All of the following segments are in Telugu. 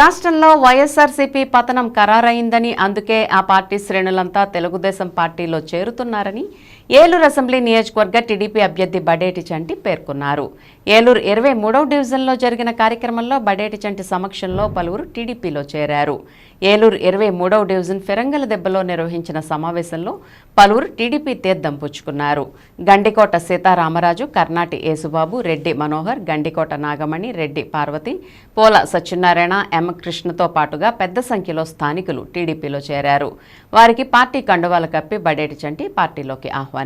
రాష్ట్రంలో వైఎస్ఆర్సీపీ పతనం ఖరారైందని అందుకే ఆ పార్టీ శ్రేణులంతా తెలుగుదేశం పార్టీలో చేరుతున్నారని ఏలూరు అసెంబ్లీ నియోజకవర్గ టీడీపీ అభ్యర్థి బడేటి చంటి పేర్కొన్నారు. ఏలూరు ఇరవై మూడవ డివిజన్లో జరిగిన కార్యక్రమంలో బడేటి చంటి సమక్షంలో పలువురు టీడీపీలో చేరారు. ఏలూరు ఇరవై మూడవ డివిజన్ ఫిరంగల దెబ్బలో నిర్వహించిన సమావేశంలో పలువురు టీడీపీ తీర్థం పుచ్చుకున్నారు. గండికోట సీతారామరాజు కర్ణాటి యేసుబాబు రెడ్డి మనోహర్ గండికోట నాగమణి రెడ్డి పార్వతి పోల సత్యనారాయణ ఎం కృష్ణతో పాటుగా పెద్ద సంఖ్యలో స్థానికులు టీడీపీలో చేరారు. వారికి పార్టీ కండువాలు కప్పి బడేటి చంటి పార్టీలోకి ఆహ్వానించారు.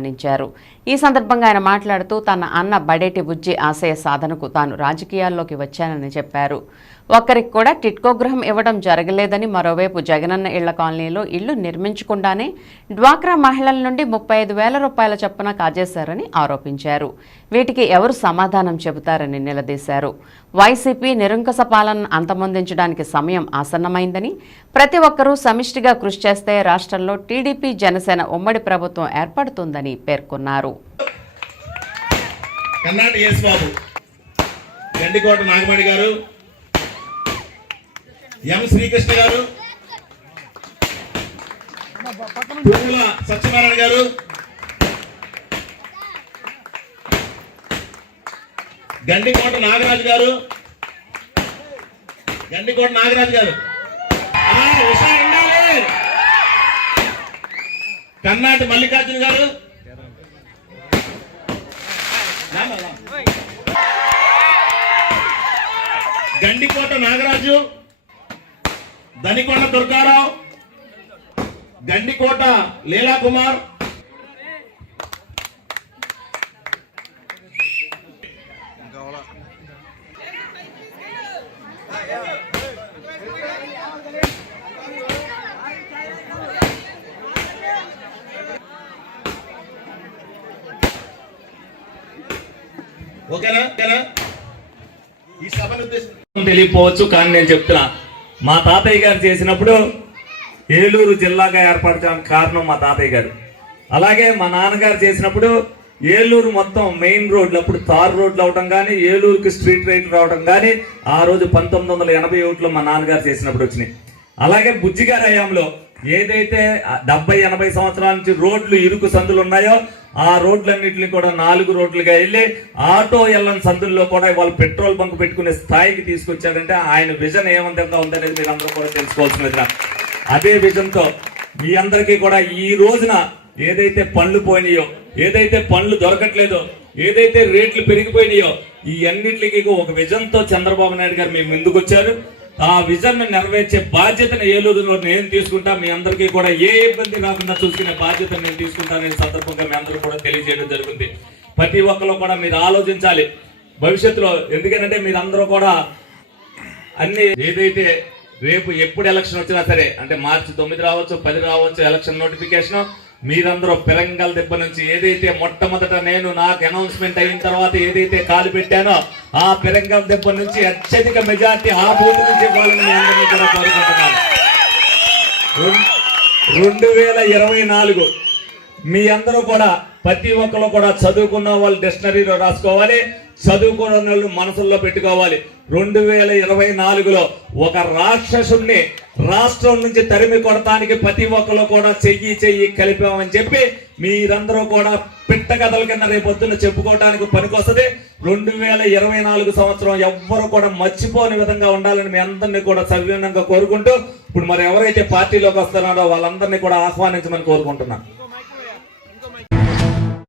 ఈ సందర్భంగా ఆయన మాట్లాడుతూ తన అన్న బడేటి బుజ్జి ఆశయ సాధనకు తాను రాజకీయాల్లోకి వచ్చానని చెప్పారు. ఒక్కరికి కూడా టిట్కో గృహం ఇవ్వడం జరగలేదని మరోవైపు జగనన్న ఇళ్ళ కాలనీలో ఇళ్ళు నిర్మించకుండానే డ్వాక్రా మహిళల నుండి ముప్పై ఐదు వేల రూపాయల చొప్పున కాజేశారని ఆరోపించారు. వీటికి ఎవరు సమాధానం చెబుతారని నిలదీశారు. వైసీపీ నిరంకుశ పాలన అంతమొందించడానికి సమయం ఆసన్నమైందని ప్రతి ఒక్కరూ సమిష్టిగా కృషి చేస్తే రాష్ట్రంలో టీడీపీ జనసేన ఉమ్మడి ప్రభుత్వం ఏర్పడుతుందని పేర్కొన్నారు. కర్ణాటక గండికోట నాగమణి గారు ఎం శ్రీకృష్ణ గారు? పువ్వుల సత్యనారాయణ గారు? గండికోట నాగరాజు గారు? గండికోట నాగరాజు గారు. ఆ, కర్ణాటి మల్లికార్జున గారు? గండికోట నాగరాజు? దనికొండ దుర్గారావు గండికోట లీలా కుమార్ ఓకేనా? ఈ సభను తెలియపోవచ్చు కానీ నేను చెప్తున్నా. మా తాతయ్య గారు చేసినప్పుడు ఏలూరు జిల్లాగా ఏర్పడటానికి కారణం మా తాతయ్య గారు. అలాగే మా నాన్నగారు చేసినప్పుడు ఏలూరు మొత్తం మెయిన్ రోడ్లు అప్పుడు తార్ రోడ్లు అవడం కానీ ఏలూరుకి స్ట్రీట్ రైట్ రావడం కానీ ఆ రోజు పంతొమ్మిది వందల ఎనభై ఒకటిలో మా నాన్నగారు చేసినప్పుడు వచ్చినాయి. అలాగే బుజ్జిగారి హయాంలో ఏదైతే డెబ్బై ఎనభై సంవత్సరాల నుంచి రోడ్లు ఇరుకు సందులు ఉన్నాయో ఆ రోడ్లన్నింటినీ కూడా నాలుగు రోడ్లుగా వెళ్ళి ఆటో ఎల్లని సందుల్లో కూడా వాళ్ళు పెట్రోల్ బంక్ పెట్టుకునే స్థాయికి తీసుకొచ్చాడంటే ఆయన విజన్ ఏ విధంగా ఉందనేది మీరు అందరూ కూడా తెలుసుకోవాల్సిన అదే విజన్తో మీ అందరికీ కూడా ఈ రోజున ఏదైతే పండ్లు పోయినాయో ఏదైతే పండ్లు దొరకట్లేదో ఏదైతే రేట్లు పెరిగిపోయినాయో ఈ అన్నింటికి ఒక విజన్తో చంద్రబాబు నాయుడు గారు మీ ముందుకు వచ్చారు ఆ విజన్ నెరవేర్చే బాధ్యతను ఏలూరులో నేను తీసుకుంటా మీ అందరికీ కూడా ఏ ఇబ్బంది రాకుండా చూసుకునే బాధ్యత నేను తీసుకుంటానని సందర్భంగా మీ అందరూ కూడా తెలియజేయడం జరుగుతుంది. ప్రతి ఒక్కరు కూడా మీరు ఆలోచించాలి. భవిష్యత్తులో ఎందుకంటే మీరందరూ కూడా అన్ని ఏదైతే రేపు ఎప్పుడు ఎలక్షన్ వచ్చినా సరే అంటే మార్చి తొమ్మిది రావచ్చు పది రావచ్చు ఎలక్షన్ నోటిఫికేషన్ మీరందరూ పెరంగల్ దెబ్బ నుంచి ఏదైతే మొట్టమొదట నేను నాకు అనౌన్స్మెంట్ అయిన తర్వాత ఏదైతే కాలు పెట్టానో ఆ పెరంగల్ దెబ్బ నుంచి అత్యధిక మెజార్టీ ఆ బూత్ నుంచి ఇవ్వాలని అందరినీ కూడా కోరుకుంటున్నాను. రెండు వేల ఇరవై నాలుగు మీ అందరూ కూడా ప్రతి ఒక్కరు కూడా చదువుకున్న వాళ్ళు డిక్షనరీలో రాసుకోవాలి. చదువుకున్న వాళ్ళు మనసుల్లో పెట్టుకోవాలి. రెండు వేల ఇరవై నాలుగులో ఒక రాక్షసుణ్ణి రాష్ట్రం నుంచి తరిమి కొడటానికి ప్రతి ఒక్కరు కూడా చెయ్యి చెయ్యి కలిపామని చెప్పి మీరందరూ కూడా పిట్ట కథల కింద రేపొద్దున చెప్పుకోవడానికి పనికొస్తుంది. రెండు వేల ఇరవై నాలుగు సంవత్సరం ఎవ్వరు కూడా మర్చిపోని విధంగా ఉండాలని మీ అందరినీ కూడా సవ్యంగా కోరుకుంటూ ఇప్పుడు మరి ఎవరైతే పార్టీలోకి వస్తున్నారో వాళ్ళందరినీ కూడా ఆహ్వానించమని కోరుకుంటున్నాను